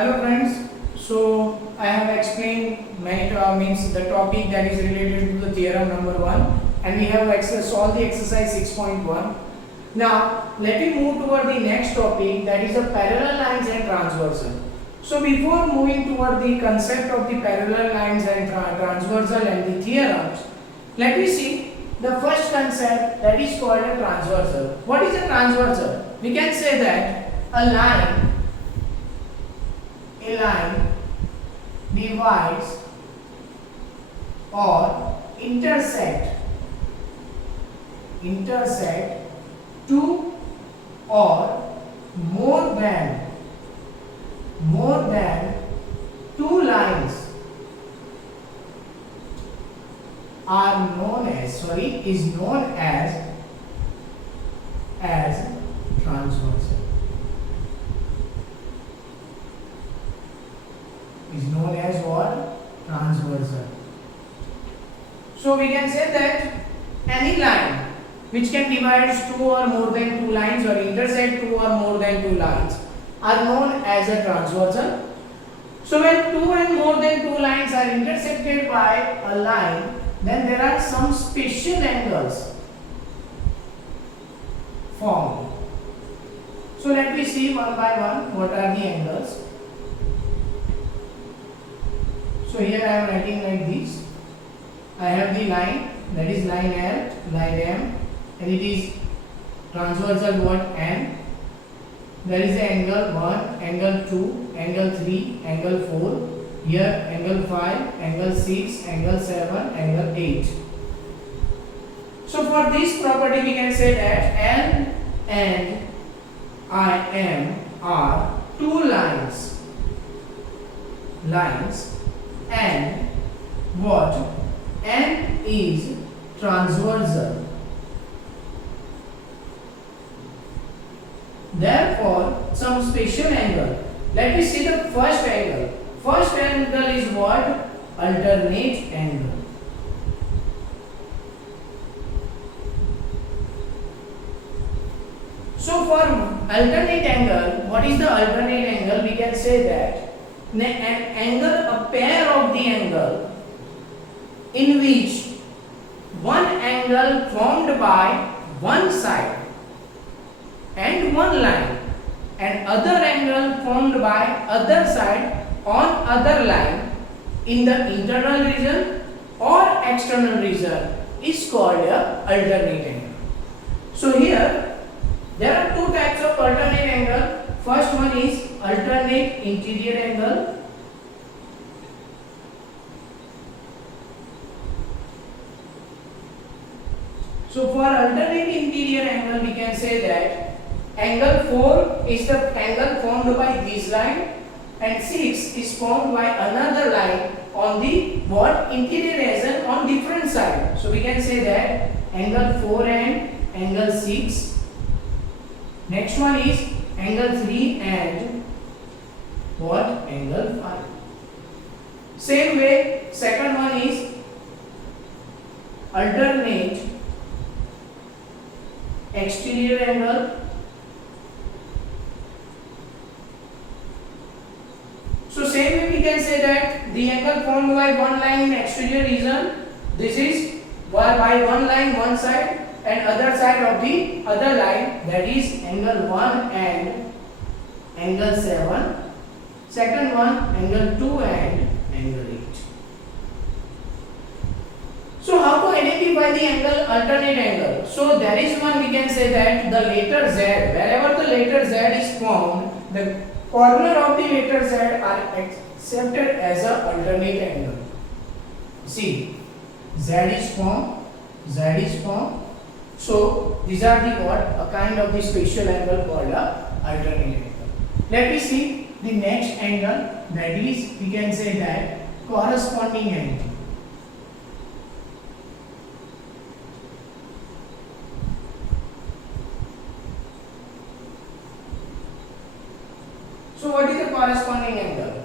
Hello friends, so I have explained many means the topic that is related to the theorem number 1 and we have solved the exercise 6.1. Now let me move toward the next topic, that is the parallel lines and transversal. So before moving toward the concept of the parallel lines and transversal and the theorems, let me see the first concept, that is called a transversal. What is a transversal? We can say that a line divides or intersect two or more than two lines is known as transversal. Is known as what? Transversal. So we can say that any line which can divide two or more than two lines or intersect two or more than two lines are known as a transversal. So when two and more than two lines are intersected by a line, then there are some special angles formed. So let me see one by one what are the angles. So here I am writing like this. I have the line, that is line L, line M, and it is transversal what? N. There is the angle 1, angle 2, angle 3, angle 4. Here angle 5, angle 6, angle 7, angle 8. So for this property we can say that L and IM are two lines and what? N is transversal. Therefore, some special angle. Let me see the first angle. First angle is what? Alternate angle. So for alternate angle, what is the alternate angle? We can say that an angle, a pair of the angle in which one angle formed by one side and one line and other angle formed by other side on other line in the internal region or external region is called a alternate angle. So here there are two types of alternate angle. First one is alternate interior angle. So for alternate interior angle we can say that angle 4 is the angle formed by this line and 6 is formed by another line on the what? Interior region on different side. So we can say that angle 4 and angle 6. Next one is angle 3 and what? Angle 5. Same way, second one is alternate exterior angle. So same way we can say that the angle formed by one line in exterior region, this is by one line one side and other side of the other line, that is angle 1 and angle 7. Second one angle 2 and angle 8. So how to identify the angle, alternate angle? So there is one, we can say that the letter Z, wherever the letter Z is formed, the corner of the letter Z are accepted as a alternate angle. See, Z is formed. So these are the what? A kind of the special angle called a alternate angle. Let me see the next angle, that is we can say that corresponding angle. So what is the corresponding angle?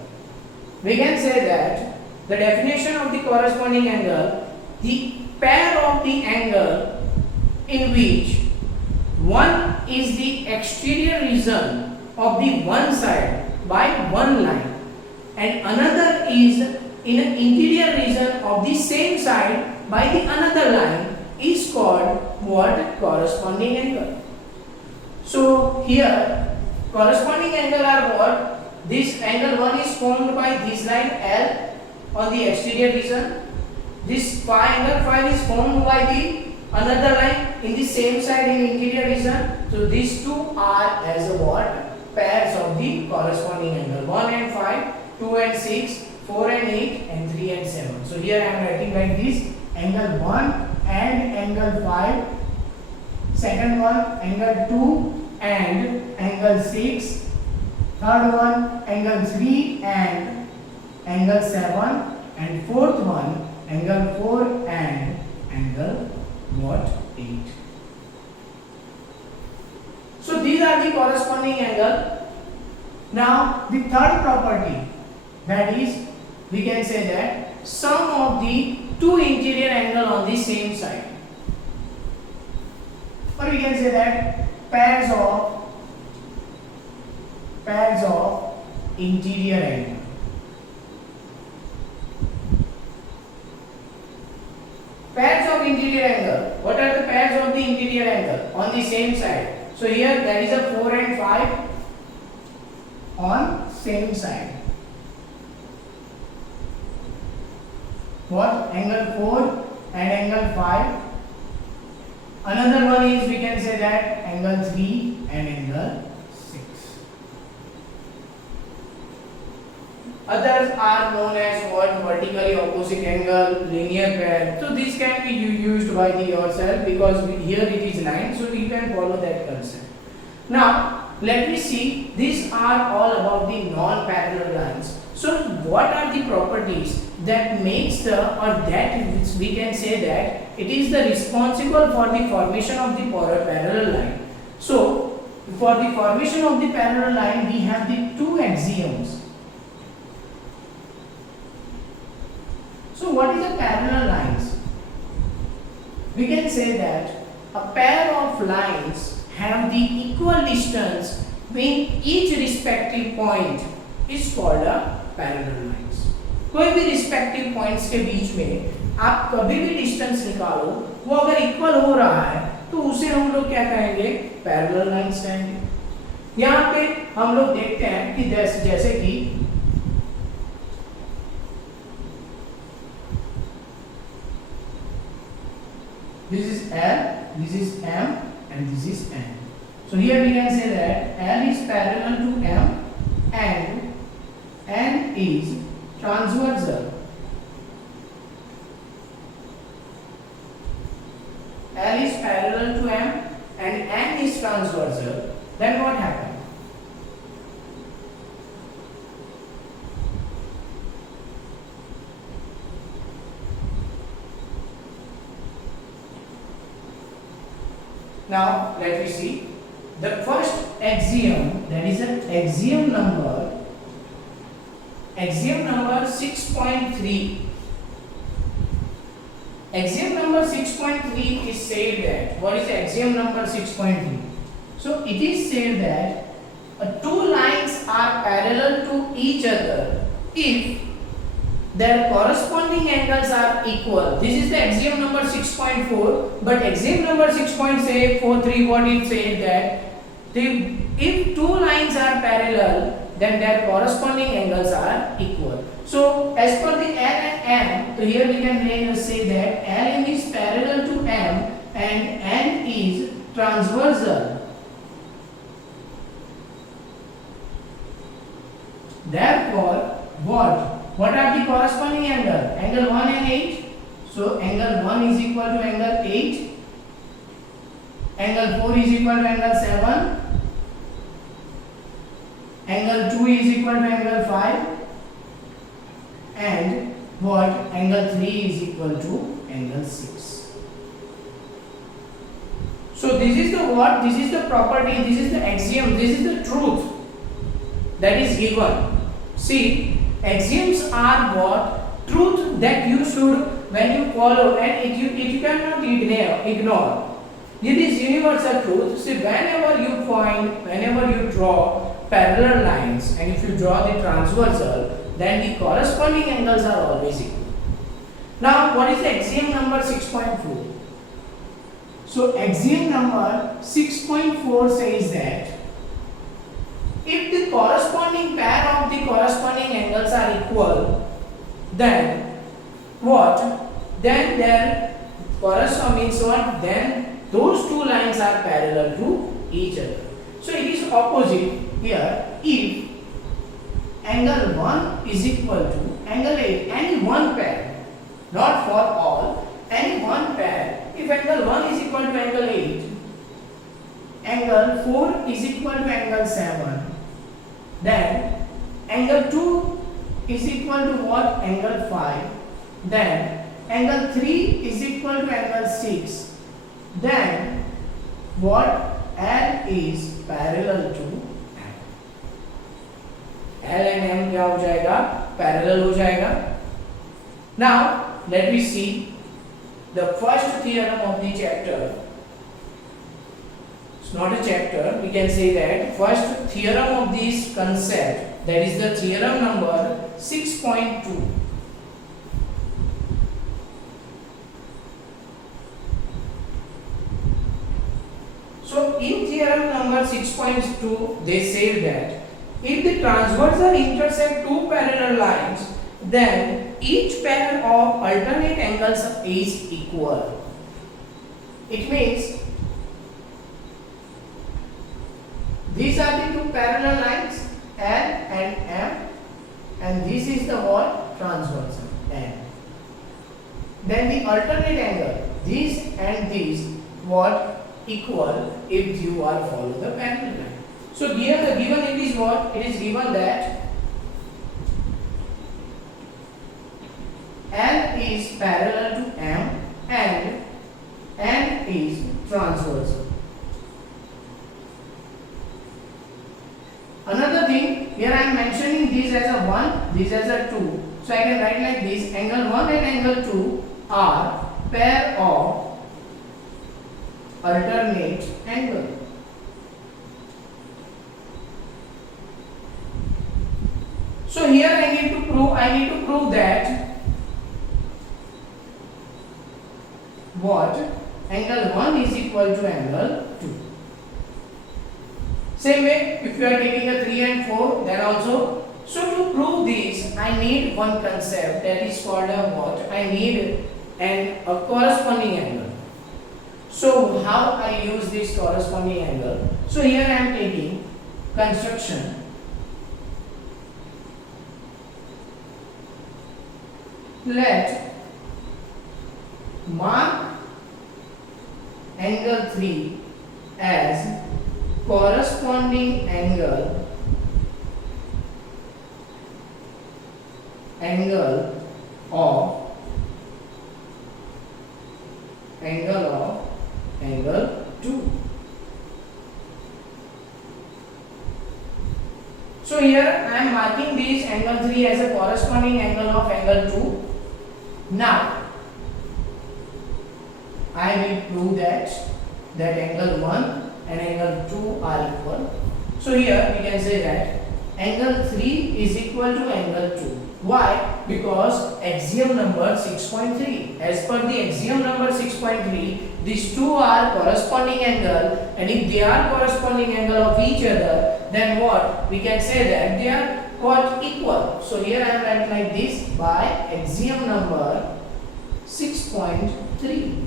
We can say that the definition of the corresponding angle, the pair of the angle in which one is the exterior region of the one side by one line and another is in an interior region of the same side by the another line is called what? Corresponding angle. So here corresponding angle are what? This angle 1 is formed by this line L on the exterior region. This angle 5 is formed by the another line in the same side in interior region. So these two are as a what? Pairs of the corresponding angle. 1 and 5, 2 and 6, 4 and 8 and 3 and 7. So here I am writing like this: angle 1 and angle 5, second one angle 2 and angle 6, third one angle 3 and angle 7, and fourth one angle 4 and angle what? 8. So these are the corresponding angle. Now the third property, that is, we can say that sum of the two interior angle on the same side, or we can say that pairs of interior angle. Pairs of interior angle. What are the pairs of the interior angle on the same side? So here there is a 4 and 5 on same side. What? Angle 4 and angle 5. Another one is, we can say that angle 3 and angle 6. Others are known as what? Vertically opposite angle, linear pair. So these can be used by yourself because here it is 9, so you can follow that concept. Now let me see, these are all about the non-parallel lines. So what are the properties that makes the, or that we can say that it is the responsible for the formation of the parallel line. So for the formation of the parallel line we have the two axioms. So what is a parallel lines? We can say that a pair of lines have the equal distance between each respective point is called a parallel lines. कोई भी respective points के बीच में आप कभी भी distance निकालो, वो अगर इक्वल हो रहा है तो उसे हम लोग क्या कहेंगे? पैरेलल लाइंस कहेंगे। यहाँ पे हम लोग देखते हैं कि जैसे कि this is L, this is M, and this is N. So here we can say that L is parallel to M and N is transversal. L is parallel to M and N is transversal. Then what happens? Now let me see the first axiom, that is an axiom number 6.3. Axiom number 6.3 is said that, what is axiom number 6.3? So it is said that two lines are parallel to each other if their corresponding angles are equal. This is the axiom number 6.4, but axiom number 6.43, what it says that if two lines are parallel, then their corresponding angles are equal. So as per the L and M, so here we can say that L is parallel to M and N is transversal. Therefore, what are the corresponding angle? Angle 1 and 8. So angle 1 is equal to angle 8. Angle 4 is equal to angle 7. Angle 2 is equal to angle 5. And what? Angle 3 is equal to angle 6. So this is the what? This is the property, this is the axiom, this is the truth that is given. See, axioms are what? Truth that you should, when you follow, and it you cannot ignore. It is universal truth. See, whenever you find, whenever you draw parallel lines and if you draw the transversal, then the corresponding angles are always equal. Now, what is the axiom number 6.4? So, axiom number 6.4 says that if the corresponding pair of the corresponding angles are equal, then what? Then their corresponds what? Then those two lines are parallel to each other. So it is opposite here. If angle 1 is equal to angle 8, any one pair, not for all, any one pair, if angle 1 is equal to angle 8, angle 4 is equal to angle 7, then angle 2 is equal to what? Angle 5, then angle 3 is equal to angle 6, then what? L is parallel to M. L and M क्या हो जाएगा? Parallel हो जाएगा. Now let me see the first theorem of the chapter. It's not a chapter. We can say that first theorem of this concept, that is the theorem number 6.2. So in theorem number 6.2 they say that if the transversal intersect two parallel lines, then each pair of alternate angles is equal. It means these are the two parallel lines L and M, and this is the what? Transversal N. Then the alternate angle, these and these, what? Equal if you are follow the parallel line. So here the given it is what? It is given that L is parallel to M and N is transversal. Another thing, here I am mentioning this as a 1, this as a 2. So I can write like this: angle 1 and angle 2 are pair of alternate angle. So here I need to prove that what? Angle 1 is equal to angle 2. Same way, if you are taking a 3 and 4, then also. So to prove this, I need one concept, that is called a what? I need a corresponding angle. So how I use this corresponding angle? So here I am taking construction. Let mark angle 3 as corresponding angle of angle 2. So here I am marking this angle 3 as a corresponding angle of angle 2. Now I will prove that angle 1 and angle 2 are equal. So here we can say that angle 3 is equal to angle 2. Why? Because axiom number 6.3. As per the axiom number 6.3, these two are corresponding angle, and if they are corresponding angle of each other, then what? We can say that they are what? Equal. So here I am writing like this by axiom number 6.3.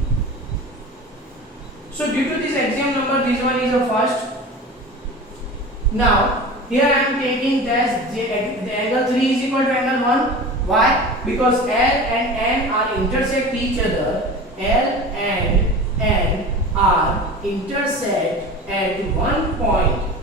So due to this axiom number, this one is a first. Now here I am taking that the angle 3 is equal to angle 1. Why? Because L and N are intersect each other. L and N are intersect at one point.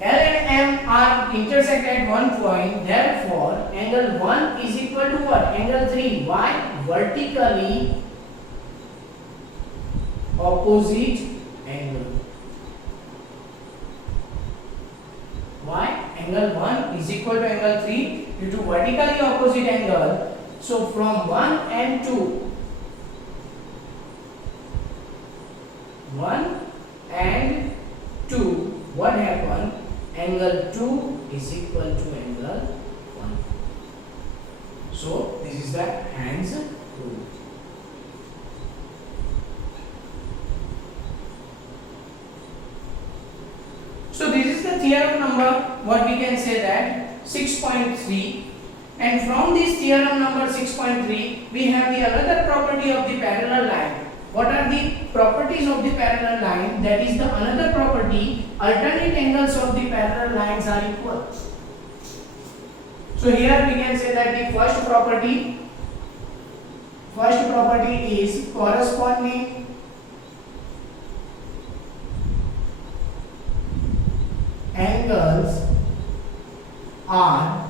L and M are intersect at one point. Therefore, angle 1 is equal to what? Angle 3. Why? Vertically opposite angle. Why? Angle 1 is equal to angle 3 due to vertically opposite angle. So from 1 and 2, 1 and 2, what happened? Angle 2 is equal to angle 1. So this is the hands rule. So this is the theorem number, what we can say that 6.3, and from this theorem number 6.3 we have the another property of the parallel line. What are the properties of the parallel line? That is the another property, alternate angles of the parallel lines are equal. So here we can say that the first property is corresponding angles are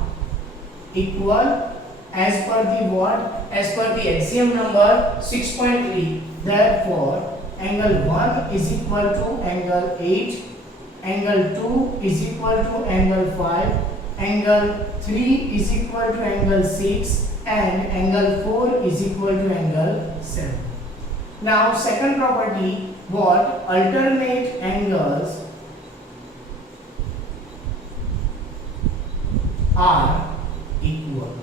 equal as per the what? As per the axiom number 6.3. Therefore, angle 1 is equal to angle 8, angle 2 is equal to angle 5, angle 3 is equal to angle 6, and angle 4 is equal to angle 7. Now, second property, what? Alternate angles are equal.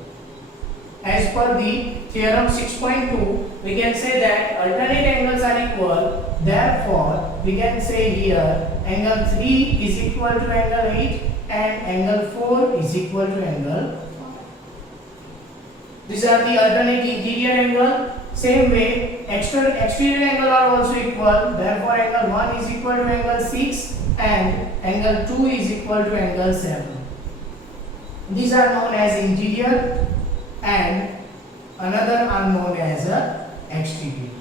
As per the theorem 6.2, we can say that alternate angles are equal. Therefore, we can say here angle 3 is equal to angle 8 and angle 4 is equal to angle 5. These are the alternate interior angle. Same way, exterior angle are also equal. Therefore, angle 1 is equal to angle 6 and angle 2 is equal to angle 7. These are known as interior and another are known as exterior.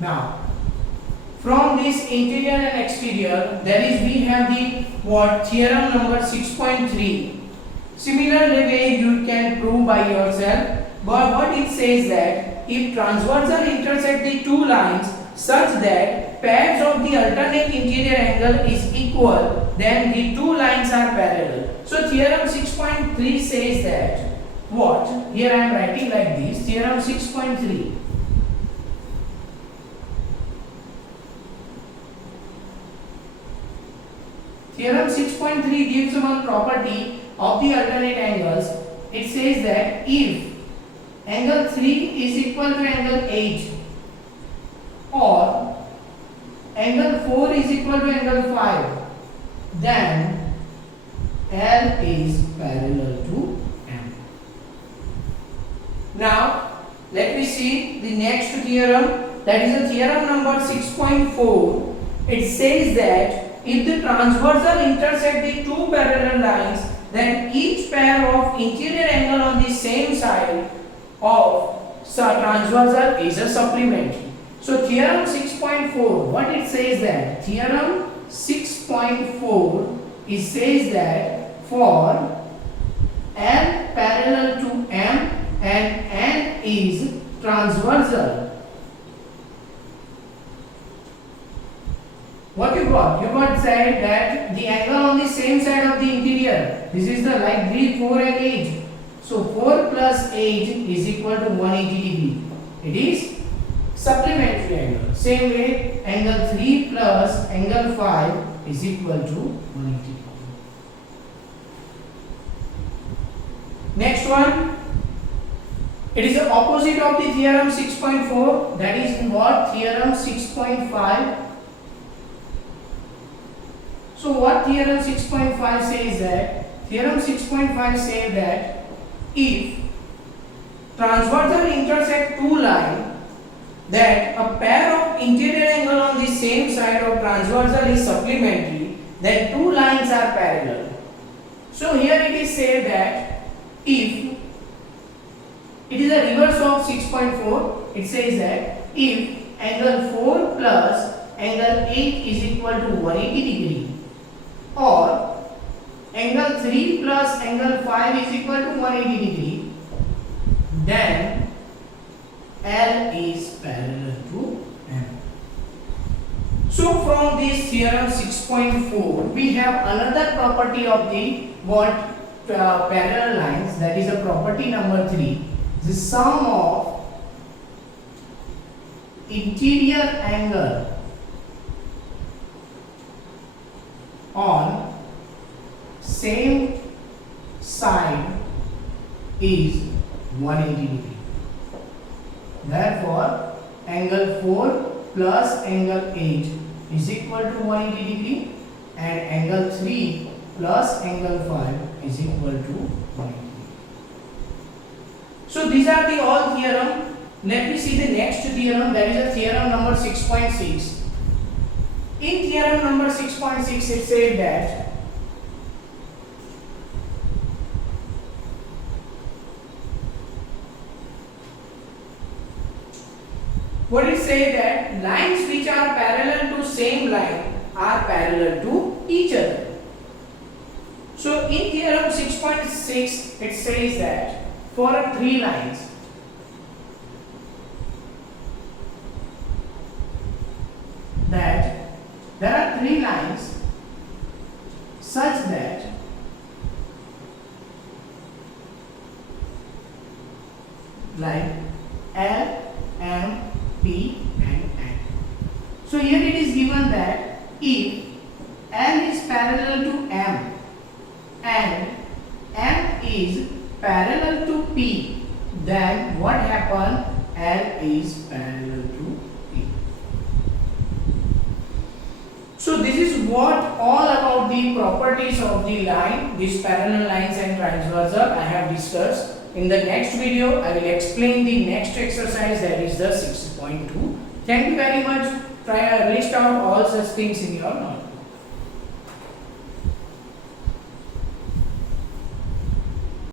Now, from this interior and exterior, that is we have the what? Theorem number 6.3. Similarly way you can prove by yourself, but what it says that if transversal intersect the two lines such that pairs of the alternate interior angle is equal, then the two lines are parallel. So theorem 6.3 says that what? Here I am writing like this, theorem 6.3. Theorem 6.3 gives one property of the alternate angles. It says that if angle 3 is equal to angle 8 or angle 4 is equal to angle 5, then L is parallel to M. Now, let me see the next theorem, that is the theorem number 6.4. It says that if the transversal intersect the two parallel lines, then each pair of interior angle on the same side of transversal is a supplementary. So theorem 6.4, what it says that? Theorem 6.4, it says that for L parallel to M and N is transversal, what you got? You got said that the angle on the same side of the interior, this is the like 3, 4 and 8. So 4 plus 8 is equal to 180 degree. It is supplementary angle. Same way, angle 3 plus angle 5 is equal to 180 degree. Next one, it is the opposite of the theorem 6.4. That is in what? Theorem 6.5. So what theorem 6.5 says that? Theorem 6.5 says that if transversal intersect two lines, that a pair of interior angle on the same side of transversal is supplementary, then two lines are parallel. So here it is said that if it is a reverse of 6.4, it says that if angle 4 plus angle 8 is equal to 180 degree, or angle 3 plus angle 5 is equal to 180 degree, then L is parallel to M. So from this theorem 6.4, we have another property of the what parallel lines, that is a property number 3. The sum of interior angle on same side is 180 degree. Therefore, angle 4 plus angle 8 is equal to 180 degree, and angle 3 plus angle 5 is equal to 180 degree. So these are the all theorem. Let me see the next theorem, that is a theorem number 6.6. In theorem number 6.6 it said that what it say that lines which are parallel to same line are parallel to each other. So in theorem 6.6 it says that for three lines that there are three lines such that like L, M, P and N. So here it is given that if L is parallel to M and M is parallel to P, then what happen? L is parallel to P. So this is what all about the properties of the line, these parallel lines and transversal I have discussed. In the next video, I will explain the next exercise, that is the 6.2. Thank you very much. Try list out all such things in your knowledge.